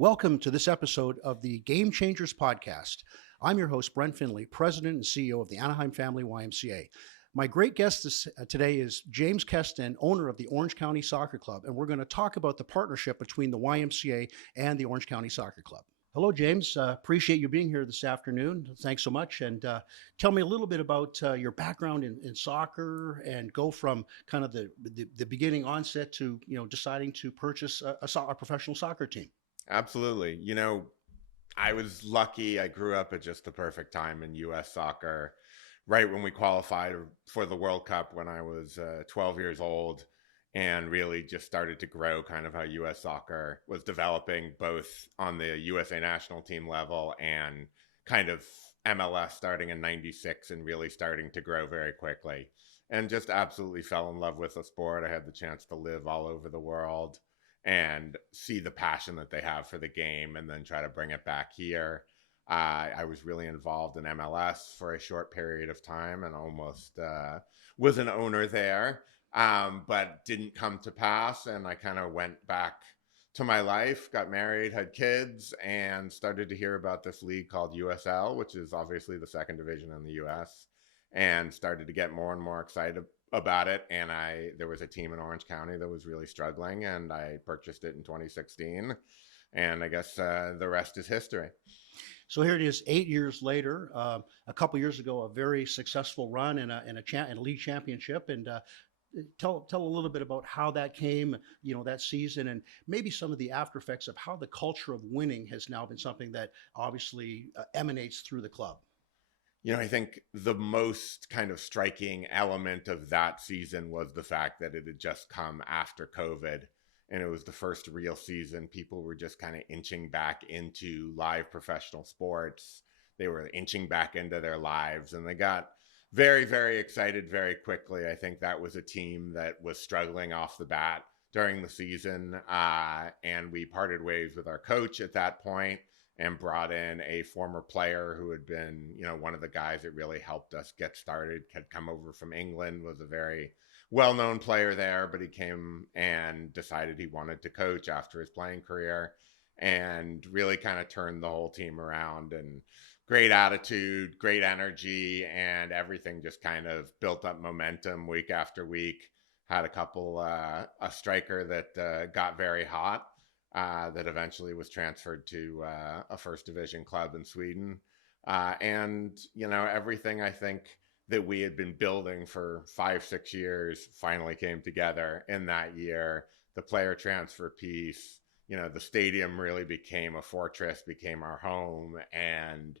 Welcome to this episode of the Game Changers podcast. I'm your host, Brent Finley, President and CEO of the Anaheim Family YMCA. My great guest today is James Keston, owner of the Orange County Soccer Club, and we're going to talk about the partnership between the YMCA and the Orange County Soccer Club. Hello, James. Appreciate you being here this afternoon. Thanks so much. And tell me a little bit about your background in soccer, and go from kind of the beginning onset to deciding to purchase a professional soccer team. Absolutely. I was lucky. I grew up at just the perfect time in U.S. soccer, right when we qualified for the World Cup when I was 12 years old, and really just started to grow kind of how U.S. soccer was developing, both on the USA national team level and kind of MLS starting in '96 and really starting to grow very quickly. And just absolutely fell in love with the sport. I had the chance to live all over the world and see the passion that they have for the game, and then try to bring it back here. I was really involved in MLS for a short period of time, and almost was an owner there, but didn't come to pass. And I kind of went back to my life, got married, had kids, and started to hear about this league called USL, which is obviously the second division in the US, and started to get more and more excited about it. And there was a team in Orange County that was really struggling, and I purchased it in 2016. And I guess the rest is history. So here it is, 8 years later. A couple years ago, a very successful run in a league championship. And tell a little bit about how that came, that season, and maybe some of the after effects of how the culture of winning has now been something that obviously emanates through the club. I think the most kind of striking element of that season was the fact that it had just come after COVID, and it was the first real season. People were just kind of inching back into live professional sports. They were inching back into their lives, and they got very, very excited very quickly. I think that was a team that was struggling off the bat during the season, and we parted ways with our coach at that point and brought in a former player who had been, one of the guys that really helped us get started, had come over from England, was a very well-known player there, but he came and decided he wanted to coach after his playing career, and really kind of turned the whole team around. And great attitude, great energy, and everything just kind of built up momentum week after week. Had a striker that got very hot, that eventually was transferred to a first division club in Sweden. And everything I think that we had been building for 5-6 years finally came together in that year. The player transfer piece, the stadium really became a fortress, became our home. And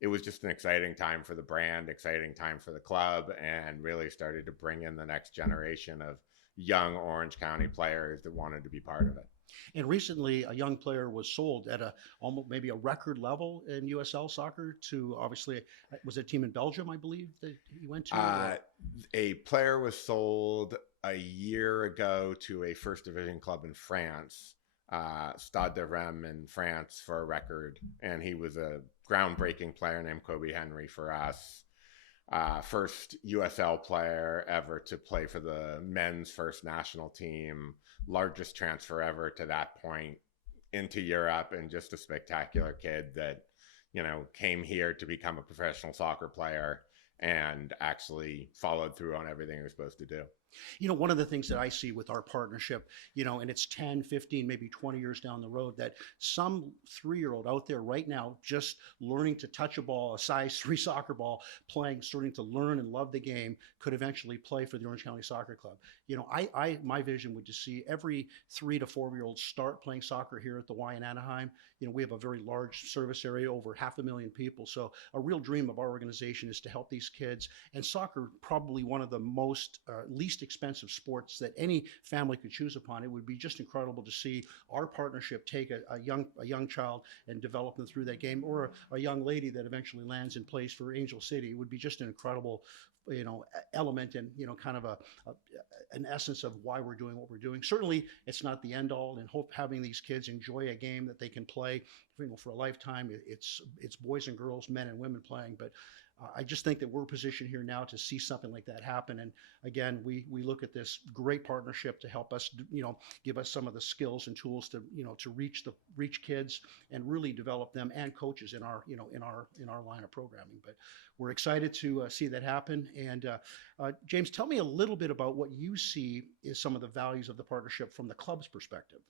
it was just an exciting time for the brand, exciting time for the club, and really started to bring in the next generation of young Orange County players that wanted to be part of it. And recently, a young player was sold at almost maybe a record level in USL soccer to, obviously, was it a team in Belgium, I believe, that he went to? A player was sold a year ago to a first division club in France, Stade de Reims in France, for a record. And he was a groundbreaking player named Kobe Henry for us. First USL player ever to play for the men's first national team, largest transfer ever to that point into Europe, and just a spectacular kid that, came here to become a professional soccer player and actually followed through on everything he was supposed to do. One of the things that I see with our partnership, and it's 10, 15, maybe 20 years down the road, that some 3-year-old out there right now just learning to touch a ball, a size 3 soccer ball, starting to learn and love the game, could eventually play for the Orange County Soccer Club. My vision would just see every 3 to 4-year-olds start playing soccer here at the Y in Anaheim. We have a very large service area, over 500,000 people. So a real dream of our organization is to help these kids. And soccer, probably one of the most least expensive sports that any family could choose upon. It would be just incredible to see our partnership take a young child and develop them through that game, or a young lady that eventually lands and plays for Angel City. It would be just an incredible element, and kind of an essence of why we're doing what we're doing. Certainly it's not the end all, and hope having these kids enjoy a game that they can play for a lifetime. It's boys and girls, men and women playing, but I just think that we're positioned here now to see something like that happen. And again, we look at this great partnership to help us, give us some of the skills and tools to, to reach kids and really develop them and coaches in our, in our line of programming. But we're excited to see that happen. And James, tell me a little bit about what you see is some of the values of the partnership from the club's perspective.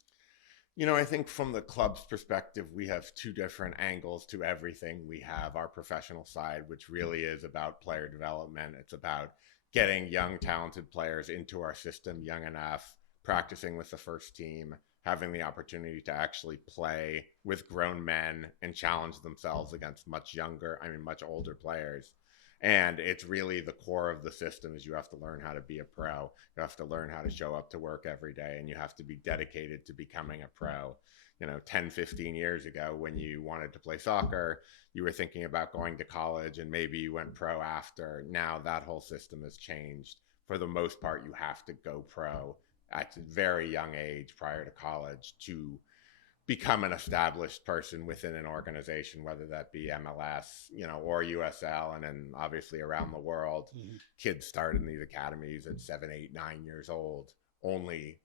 I think from the club's perspective, we have two different angles to everything. We have our professional side, which really is about player development. It's about getting young, talented players into our system young enough, practicing with the first team, having the opportunity to actually play with grown men and challenge themselves against much older players. And it's really the core of the system is you have to learn how to be a pro. You have to learn how to show up to work every day, and you have to be dedicated to becoming a pro. 10, 15 years ago, when you wanted to play soccer, you were thinking about going to college and maybe you went pro after. Now that whole system has changed. For the most part, you have to go pro at a very young age prior to college to become an established person within an organization, whether that be MLS, or USL, and then obviously around the world, kids start in these academies at 7, 8, 9 years old, only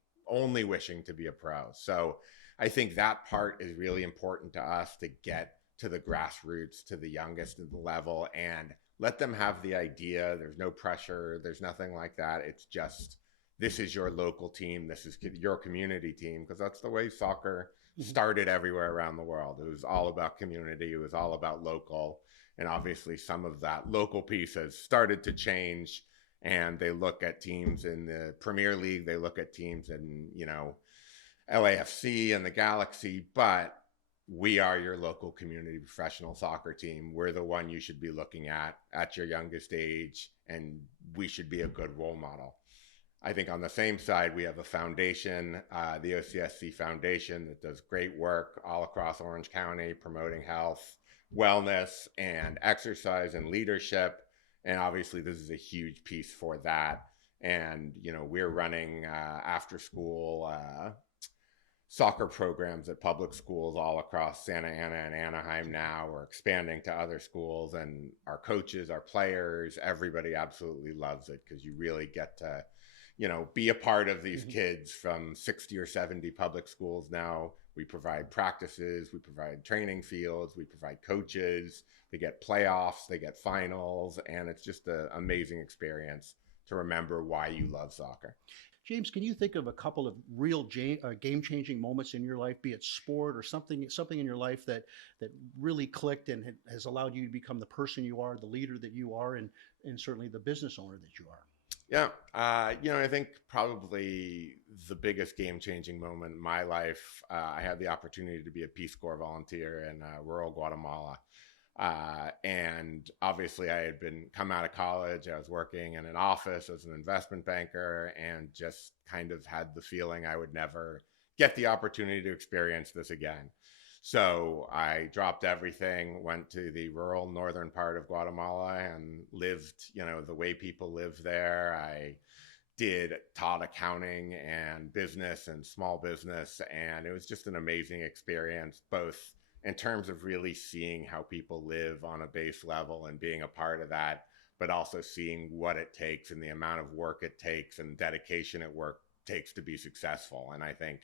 wishing to be a pro. So I think that part is really important to us to get to the grassroots, to the youngest level, and let them have the idea. There's no pressure. There's nothing like that. It's just, this is your local team. This is your community team, because that's the way soccer started everywhere around the world. It was all about community. It was all about local. And obviously some of that local piece has started to change, and they look at teams in the Premier League. They look at teams in, LAFC and the Galaxy, but we are your local community professional soccer team. We're the one you should be looking at your youngest age, and we should be a good role model. I think on the same side, we have a foundation, the OCSC Foundation, that does great work all across Orange County, promoting health, wellness, and exercise and leadership. And obviously, this is a huge piece for that. And, we're running after school soccer programs at public schools all across Santa Ana and Anaheim now. We're expanding to other schools, and our coaches, our players, everybody absolutely loves it, because you really get to be a part of these kids from 60 or 70 public schools now. We provide practices, we provide training fields, we provide coaches. They get playoffs, they get finals, and it's just an amazing experience to remember why you love soccer. James, can you think of a couple of real game-changing moments in your life, be it sport or something in your life that really clicked and has allowed you to become the person you are, the leader that you are, and certainly the business owner that you are? Yeah, I think probably the biggest game-changing moment in my life, I had the opportunity to be a Peace Corps volunteer in rural Guatemala. And obviously I had come out of college. I was working in an office as an investment banker, and just kind of had the feeling I would never get the opportunity to experience this again. So I dropped everything, went to the rural northern part of Guatemala and lived, the way people live there. I taught accounting and business and small business, and it was just an amazing experience, both in terms of really seeing how people live on a base level and being a part of that, but also seeing what it takes and the amount of work it takes and dedication at work takes to be successful. And I think,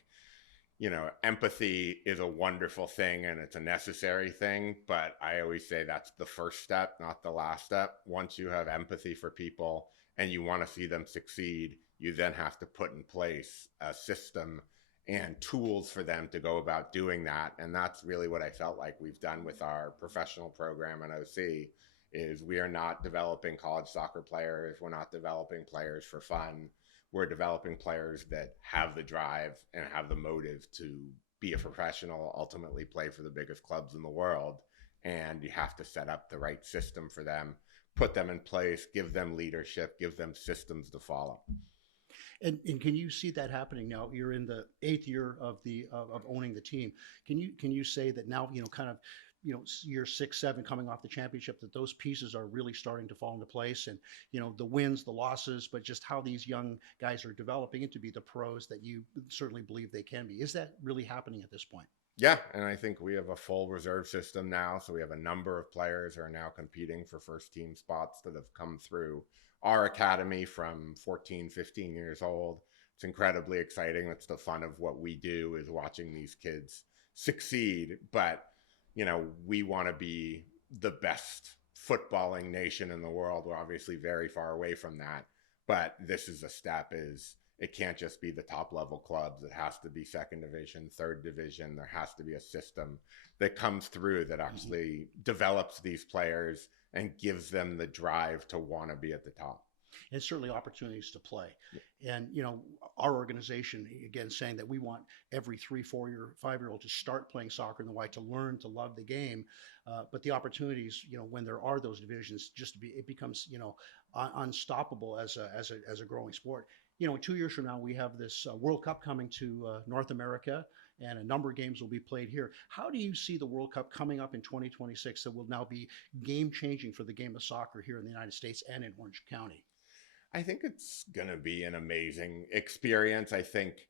empathy is a wonderful thing, and it's a necessary thing, but I always say that's the first step, not the last step. Once you have empathy for people and you want to see them succeed, you then have to put in place a system and tools for them to go about doing that. And that's really what I felt like we've done with our professional program in OC, is we are not developing college soccer players. We're not developing players for fun. We're developing players that have the drive and have the motive to be a professional, ultimately play for the biggest clubs in the world. And you have to set up the right system for them, put them in place, give them leadership, give them systems to follow. And can you see that happening now? You're in the 8th year of owning the team. Can you say that now, kind of, year 6, 7 coming off the championship, that those pieces are really starting to fall into place, and, the wins, the losses, but just how these young guys are developing into be the pros that you certainly believe they can be. Is that really happening at this point? Yeah, and I think we have a full reserve system now. So we have a number of players who are now competing for first team spots that have come through our academy from 14, 15 years old. It's incredibly exciting. That's the fun of what we do, is watching these kids succeed. But, we want to be the best footballing nation in the world. We're obviously very far away from that. But this is a step, is it can't just be the top level clubs. It has to be second division, third division. There has to be a system that comes through that actually develops these players and gives them the drive to want to be at the top. And certainly opportunities to play. And, our organization, again, saying that we want every 3, 4 year, 5 year old to start playing soccer in the Y, to learn to love the game. But the opportunities, when there are those divisions, it becomes, unstoppable as a growing sport. 2 years from now, we have this World Cup coming to North America, and a number of games will be played here. How do you see the World Cup coming up in 2026 that will now be game changing for the game of soccer here in the United States and in Orange County? I think it's going to be an amazing experience. I think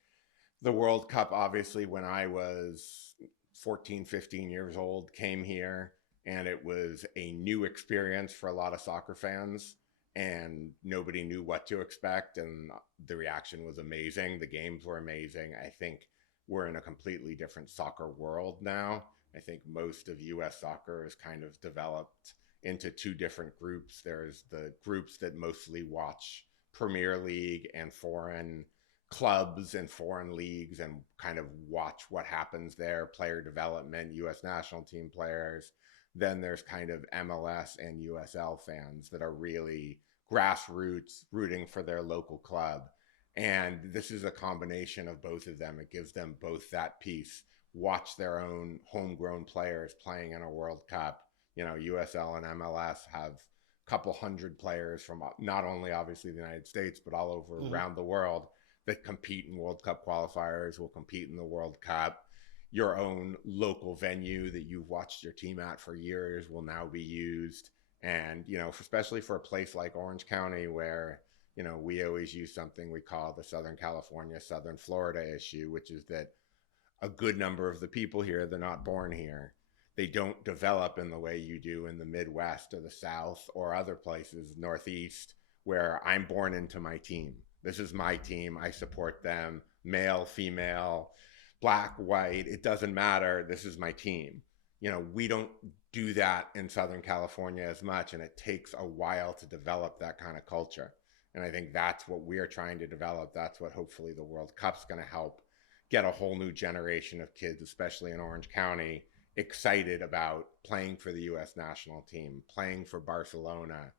the World Cup, obviously, when I was 14, 15 years old, came here, and it was a new experience for a lot of soccer fans, and nobody knew what to expect. And the reaction was amazing. The games were amazing. I think we're in a completely different soccer world now. I think most of US soccer is kind of developed into two different groups. There's the groups that mostly watch Premier League and foreign clubs and foreign leagues and kind of watch what happens there, player development, US national team players. Then there's kind of MLS and USL fans that are really grassroots, rooting for their local club. And this is a combination of both of them. It gives them both that piece. Watch their own homegrown players playing in a World Cup. USL and MLS have a couple hundred players from not only obviously the United States, but all over around the world that compete in World Cup qualifiers, will compete in the World Cup. Your own local venue that you've watched your team at for years will now be used. And, especially for a place like Orange County, where, we always use something we call the Southern California, Southern Florida issue, which is that a good number of the people here, they're not born here. They don't develop in the way you do in the Midwest or the South or other places, Northeast, where I'm born into my team. This is my team. I support them, male, female, black, white. It doesn't matter. This is my team. We don't do that in Southern California as much, and it takes a while to develop that kind of culture. And I think that's what we're trying to develop. That's what hopefully the World Cup's going to help get a whole new generation of kids, especially in Orange County, excited about playing for the U.S. national team, playing for Barcelona,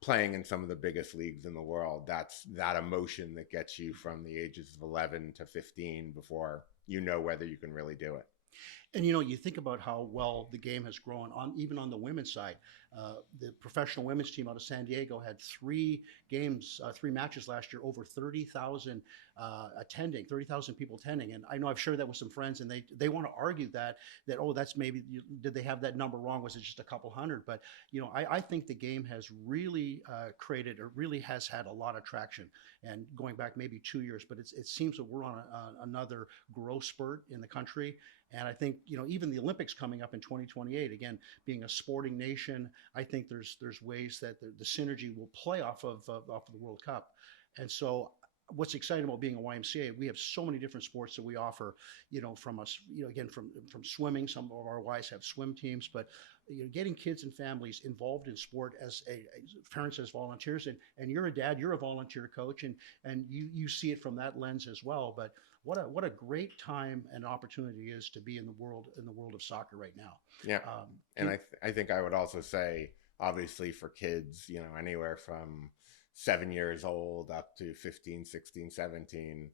playing in some of the biggest leagues in the world. That's that emotion that gets you from the ages of 11 to 15 before you know whether you can really do it. And you think about how well the game has grown even on the women's side. The professional women's team out of San Diego had 3 matches last year, over 30,000 attending, 30,000 people attending. And I know I've shared that with some friends, and they want to argue that that's maybe, did they have that number wrong? Was it just a couple hundred? But I think the game has really really has had a lot of traction. And going back maybe 2 years, but it seems that we're on another growth spurt in the country. And I think, even the Olympics coming up in 2028, again, being a sporting nation, I think there's ways that the synergy will play off of the World Cup. And so what's exciting about being a YMCA, we have so many different sports that we offer, from us, again, from swimming. Some of our Ys have swim teams, but getting kids and families involved in sport as parents, as volunteers, and you're a dad, you're a volunteer coach, and you see it from that lens as well. But what a great time and opportunity is to be in the world of soccer right now. Yeah. And I think I would also say, obviously for kids, anywhere from 7 years old up to 15, 16, 17,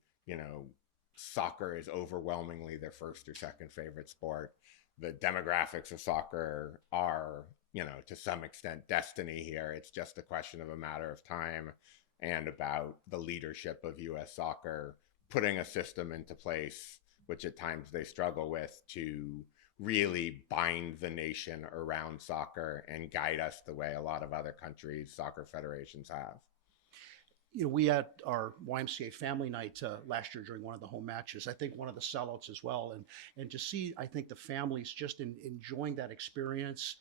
soccer is overwhelmingly their first or second favorite sport. The demographics of soccer are, to some extent destiny here. It's just a question of a matter of time, and about the leadership of US soccer putting a system into place, which at times they struggle with, to really bind the nation around soccer and guide us the way a lot of other countries' soccer federations have. We had our YMCA family night last year during one of the home matches. I think one of the sellouts as well, and to see, I think the families just enjoying that experience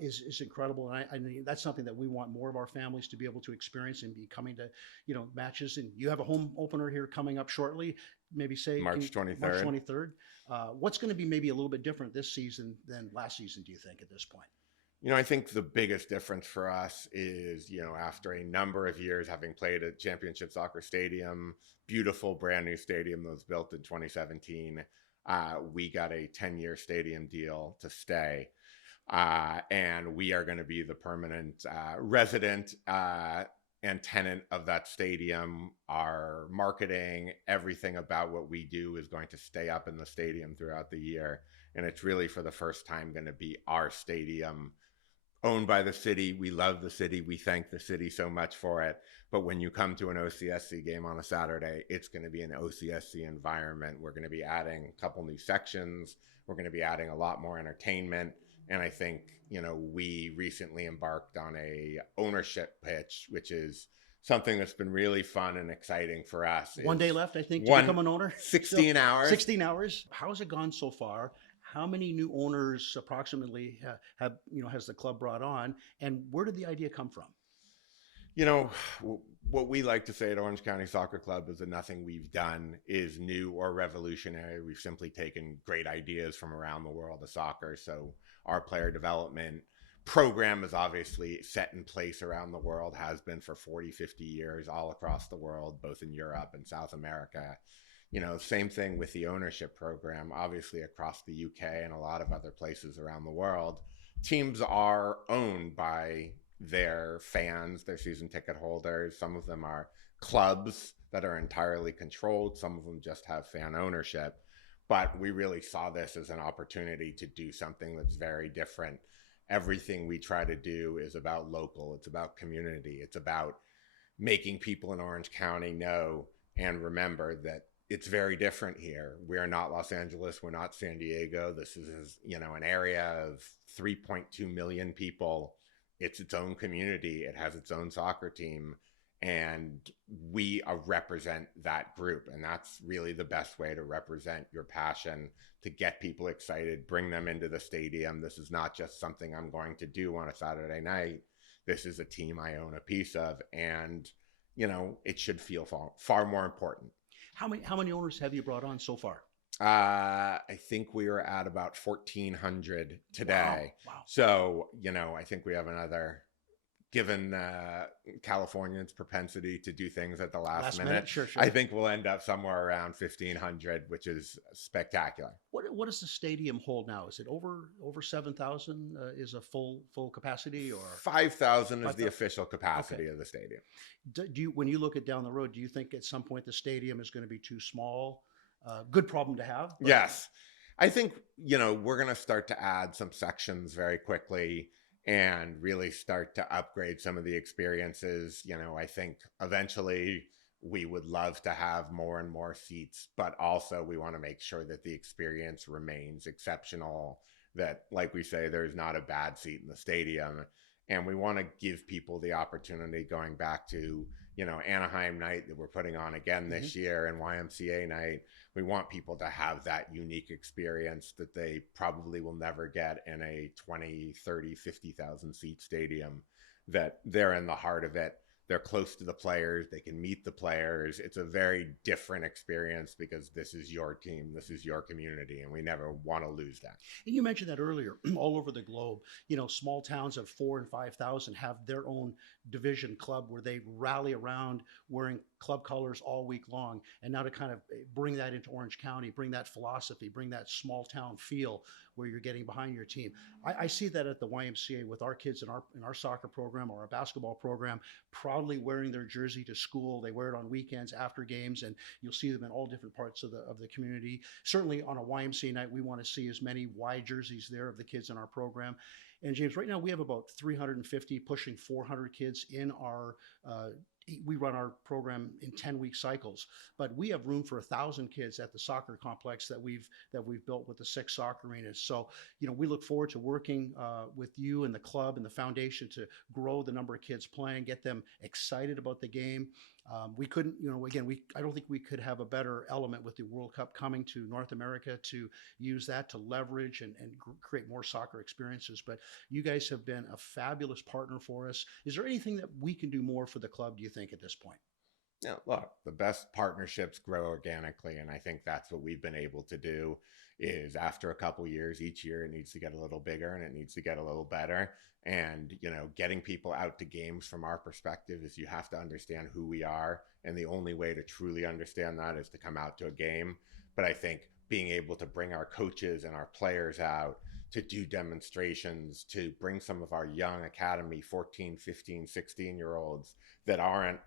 is incredible. And I mean, that's something that we want more of our families to be able to experience and be coming to, matches. And you have a home opener here coming up shortly. Maybe say March 23rd. March 23rd. What's going to be maybe a little bit different this season than last season? Do you think at this point? I think the biggest difference for us is, after a number of years having played at Championship Soccer Stadium, beautiful brand new stadium that was built in 2017, we got a 10-year stadium deal to stay. And we are going to be the permanent resident and tenant of that stadium. Our marketing, everything about what we do is going to stay up in the stadium throughout the year. And it's really for the first time going to be our stadium, owned by the city. We love the city. We thank the city so much for it. But when you come to an OCSC game on a Saturday, it's going to be an OCSC environment. We're going to be adding a couple new sections. We're going to be adding a lot more entertainment. And I think, we recently embarked on a ownership pitch, which is something that's been really fun and exciting for us. One day left, I think, to become an owner. 16 hours. 16 hours. How's it gone so far? How many new owners approximately has the club brought on, and where did the idea come from? What we like to say at Orange County Soccer Club is that nothing we've done is new or revolutionary. We've simply taken great ideas from around the world of soccer. So our player development program is obviously set in place around the world, has been for 40, 50 years all across the world, both in Europe and South America. Same thing with the ownership program, obviously across the UK and a lot of other places around the world. Teams are owned by their fans, their season ticket holders. Some of them are clubs that are entirely controlled. Some of them just have fan ownership. But we really saw this as an opportunity to do something that's very different. Everything we try to do is about local. It's about community. It's about making people in Orange County know and remember that it's very different here. We're not Los Angeles. We're not San Diego. This is, an area of 3.2 million people. It's its own community. It has its own soccer team. And we represent that group. And that's really the best way to represent your passion, to get people excited, bring them into the stadium. This is not just something I'm going to do on a Saturday night. This is a team I own a piece of. And, it should feel far more important. How many owners have you brought on so far? I think we are at about 1,400 today. Wow. So, I think we have another, given Californians' propensity to do things at the last minute. Sure. I think we'll end up somewhere around 1,500, which is spectacular. What does the stadium hold now? Is it over 7,000? Is a full capacity, or 5,000 is the official capacity of the stadium. When you look at down the road, do you think at some point the stadium is going to be too small? Good problem to have. Yes. I think, we're going to start to add some sections very quickly and really start to upgrade some of the experiences. I think eventually we would love to have more and more seats, but also we want to make sure that the experience remains exceptional, that, like we say, there's not a bad seat in the stadium. And we want to give people the opportunity, going back to, Anaheim night that we're putting on again this year, and YMCA night. We want people to have that unique experience that they probably will never get in a 20, 30, 50,000 seat stadium, that they're in the heart of it. They're close to the players. They can meet the players. It's a very different experience because this is your team. This is your community, and we never want to lose that. And you mentioned that earlier, all over the globe, small towns of 4,000 and 5,000 have their own division club where they rally around wearing club colors all week long. And now to kind of bring that into Orange County, bring that philosophy, bring that small town feel where you're getting behind your team. I see that at the YMCA with our kids in our soccer program or our basketball program, proudly wearing their jersey to school. They wear it on weekends after games, and you'll see them in all different parts of the community. Certainly on a YMCA night, we want to see as many Y jerseys there of the kids in our program. And James, right now we have about 350, pushing 400 kids in our we run our program in 10-week cycles, but we have room for 1,000 kids at the soccer complex that we've built with the 6 soccer arenas. So, we look forward to working with you and the club and the foundation to grow the number of kids playing, get them excited about the game. We couldn't, again, I don't think we could have a better element with the World Cup coming to North America to use that to leverage and create more soccer experiences. But you guys have been a fabulous partner for us. Is there anything that we can do more for the club, do you think, at this point? Yeah, look, the best partnerships grow organically, and I think that's what we've been able to do. Is after a couple years, each year it needs to get a little bigger and it needs to get a little better. And getting people out to games from our perspective is you have to understand who we are, and the only way to truly understand that is to come out to a game. But I think being able to bring our coaches and our players out to do demonstrations, to bring some of our young academy 14, 15, 16-year-olds that aren't,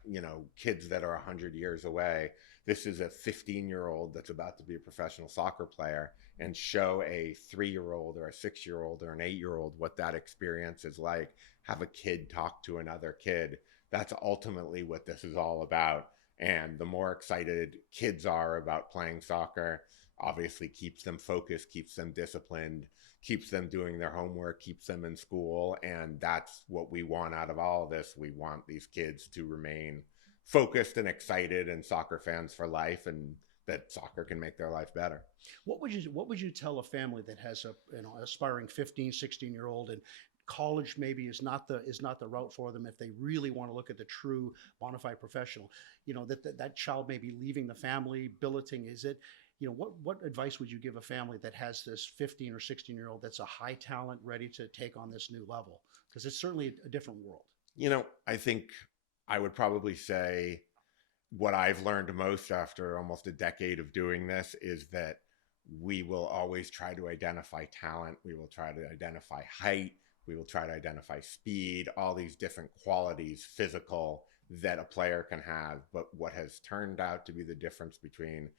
kids that are 100 years away. This is a 15-year-old that's about to be a professional soccer player, and show a 3-year-old or a 6-year-old or an 8-year-old what that experience is like. Have a kid talk to another kid. That's ultimately what this is all about. And the more excited kids are about playing soccer, obviously keeps them focused, keeps them disciplined, keeps them doing their homework, keeps them in school. And that's what we want out of all of this. We want these kids to remain focused and excited and soccer fans for life, and that soccer can make their life better. What would you tell a family that has a aspiring 15, 16-year-old, and college maybe is not the route for them if they really want to look at the true bona fide professional, that child may be leaving the family, billeting? What advice would you give a family that has this 15 or 16-year-old that's a high talent ready to take on this new level? Because it's certainly a different world. I think I would probably say what I've learned most after almost a decade of doing this is that we will always try to identify talent. We will try to identify height. We will try to identify speed, all these different qualities, physical, that a player can have. But what has turned out to be the difference between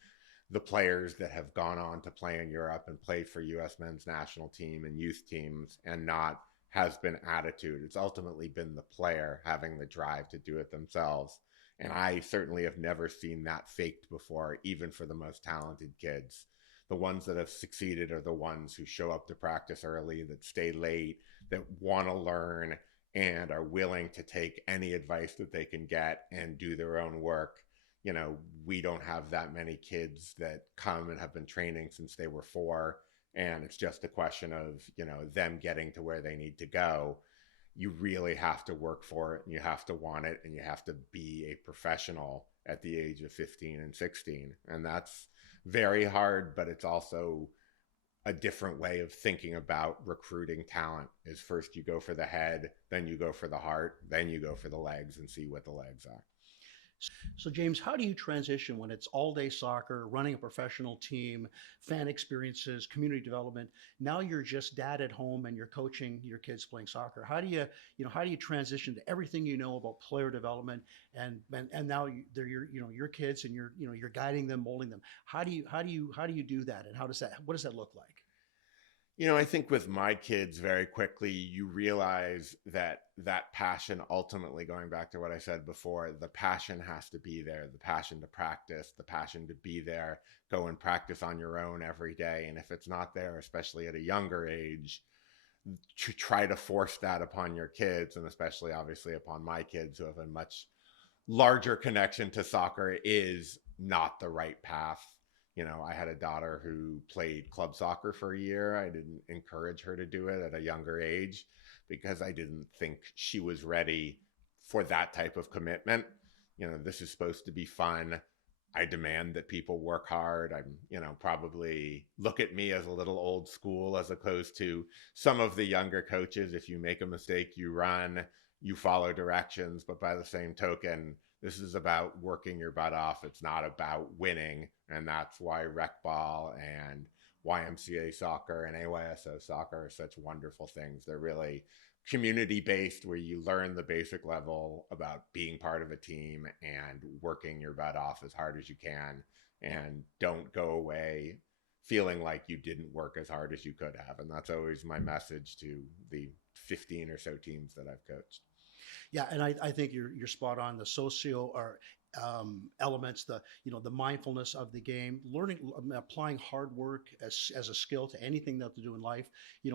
the players that have gone on to play in Europe and played for U.S. men's national team and youth teams and not, has been attitude. It's ultimately been the player having the drive to do it themselves. And I certainly have never seen that faked before, even for the most talented kids. The ones that have succeeded are the ones who show up to practice early, that stay late, that want to learn, and are willing to take any advice that they can get and do their own work. We don't have that many kids that come and have been training since they were 4, and it's just a question of, them getting to where they need to go. You really have to work for it, and you have to want it, and you have to be a professional at the age of 15 and 16. And that's very hard, but it's also a different way of thinking about recruiting talent. Is first you go for the head, then you go for the heart, then you go for the legs and see what the legs are. So, James, how do you transition when it's all day soccer, running a professional team, fan experiences, community development? Now you're just dad at home and you're coaching your kids playing soccer. How do you transition to everything you know about player development, and now they're your kids, and you're guiding them, molding them. How do you do that, and what does that look like? I think with my kids, very quickly, you realize that passion, ultimately, going back to what I said before, the passion has to be there, the passion to practice, the passion to be there, go and practice on your own every day. And if it's not there, especially at a younger age, to try to force that upon your kids, and especially obviously upon my kids who have a much larger connection to soccer, is not the right path. I had a daughter who played club soccer for a year. I didn't encourage her to do it at a younger age because I didn't think she was ready for that type of commitment. This is supposed to be fun. I demand that people work hard. Probably look at me as a little old school as opposed to some of the younger coaches. If you make a mistake, you run, you follow directions. But by the same token, this is about working your butt off. It's not about winning. And that's why rec ball and YMCA soccer and AYSO soccer are such wonderful things. They're really community-based, where you learn the basic level about being part of a team and working your butt off as hard as you can, and don't go away feeling like you didn't work as hard as you could have. And that's always my message to the 15 or so teams that I've coached. Yeah, and I think you're spot on. The socio or elements, the mindfulness of the game, learning, applying hard work as a skill to anything that they do in life.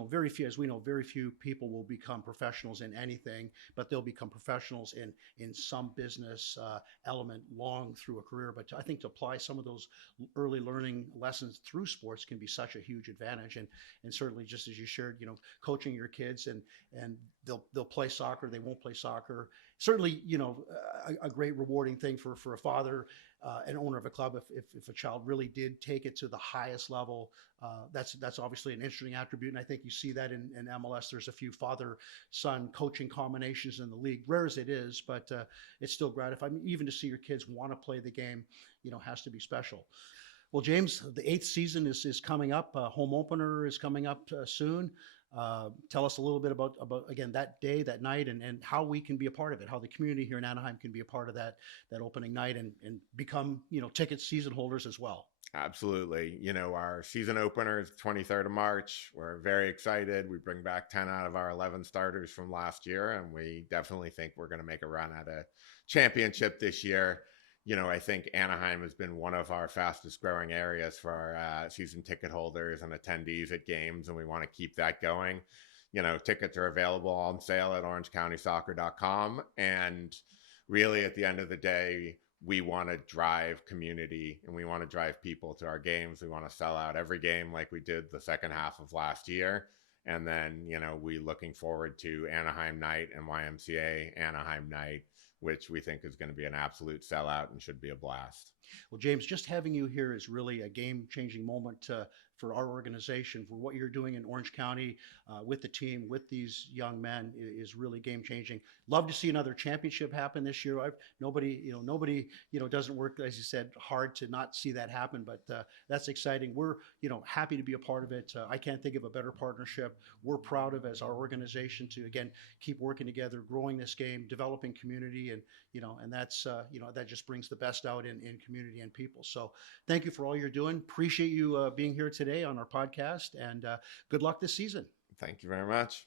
Very few, as we know, very few people will become professionals in anything, but they'll become professionals in some business element long through a career. But I think to apply some of those early learning lessons through sports can be such a huge advantage. And certainly, just as you shared, coaching your kids, and they'll play soccer, they won't play soccer. Certainly, a great rewarding thing for a father, an owner of a club, if a child really did take it to the highest level. That's obviously an interesting attribute, and I think you see that in MLS. There's a few father-son coaching combinations in the league, rare as it is, but it's still gratifying. Even to see your kids want to play the game, has to be special. Well, James, the eighth season is coming up. Home opener is coming up soon. Tell us a little bit about again that day, that night, and how we can be a part of it. How the community here in Anaheim can be a part of that opening night and become ticket season holders as well. Absolutely. Our season opener is 23rd of March. We're very excited. We bring back 10 out of our 11 starters from last year, and we definitely think we're going to make a run at a championship this year. I think Anaheim has been one of our fastest growing areas for our season ticket holders and attendees at games, and we want to keep that going. Tickets are available on sale at orangecountysoccer.com. And really, at the end of the day, we want to drive community and we want to drive people to our games. We want to sell out every game like we did the second half of last year. And then, we looking forward to Anaheim night and YMCA Anaheim night, which we think is going to be an absolute sellout and should be a blast. Well, James, just having you here is really a game-changing moment for our organization, for what you're doing in Orange County with the team, with these young men is really game-changing. Love to see another championship happen this year. Nobody doesn't work, as you said, hard to not see that happen, but that's exciting. We're, happy to be a part of it. I can't think of a better partnership. We're proud of as our organization to, again, keep working together, growing this game, developing community, and that's, that just brings the best out in community and people. So thank you for all you're doing. Appreciate you being here today on our podcast, and good luck this season. Thank you very much.